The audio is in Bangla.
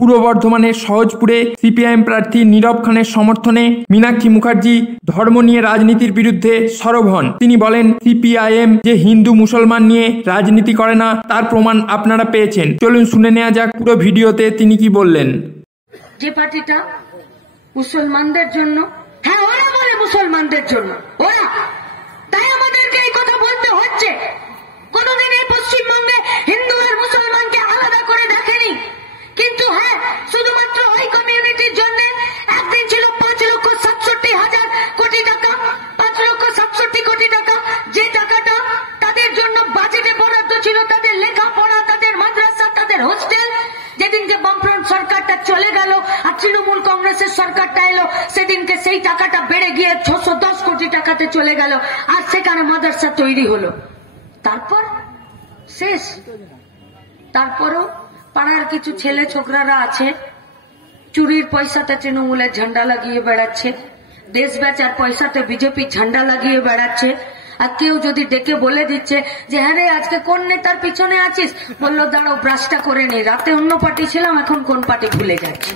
পূর্ব বর্ধমানের সহজপুরে সিপিআইএম প্রার্থী নীরব খানের সমর্থনে মীনাক্ষী মুখার্জি ধর্ম নিয়ে রাজনীতির বিরুদ্ধে সরব হন। তিনি বলেন, সিপিআইএম যে হিন্দু মুসলমান নিয়ে রাজনীতি করে না তার প্রমাণ আপনারা পেয়েছেন। চলুন শুনে নেওয়া যাক পুরো ভিডিওতে তিনি কি বললেন। যে পার্টিটা মুসলমানদের জন্য, হ্যাঁ ওরা বলে মুসলমানদের জন্য, ওরা, তাই আমাদেরকে এই কথা বলতে হচ্ছে। কোনদিন এই পশ্চিমবঙ্গে হিন্দু আর মুসলমানকে আলাদা করে দেখেনি, কিন্তু হ্যাঁ শুধুমাত্র ওই কমিউনিটির জন্য একদিন ছিল 5,67,000 কোটি টাকা, 5,67,000 কোটি টাকা, যে টাকাটা তাদের জন্য বাজেটে বরাদ্দ ছিল, তাদের লেখাপড়া, তাদের মাদ্রাসা, তাদের হোস্টেল। যেদিনকে বামফ্রন্ট সরকারটা চলে গেল আর তৃণমূল কংগ্রেসের সরকারটা এলো, সেদিনকে সেই টাকাটা বেড়ে গিয়ে 610 কোটি টাকাতে চলে গেল, আর সেখানে মাদ্রাসা তৈরি হলো। তারপর শেষ। তারপরও পাড়ার কিছু ছেলে ছোকরারা আছে, চুরির পয়সাতে তৃণমূলের ঝান্ডা লাগিয়ে বেড়াচ্ছে, দেশ বেচার পয়সাতে বিজেপির ঝান্ডা লাগিয়ে বেড়াচ্ছে। আর কেউ যদি ডেকে বলে দিচ্ছে যে হ্যাঁ রে আজকে কোন নেতার পিছনে আছিস, বললো দাঁড়াও ব্রাশটা করে নেই, রাতে অন্য পার্টি ছিলাম এখন কোন পার্টি ভুলে যাচ্ছি।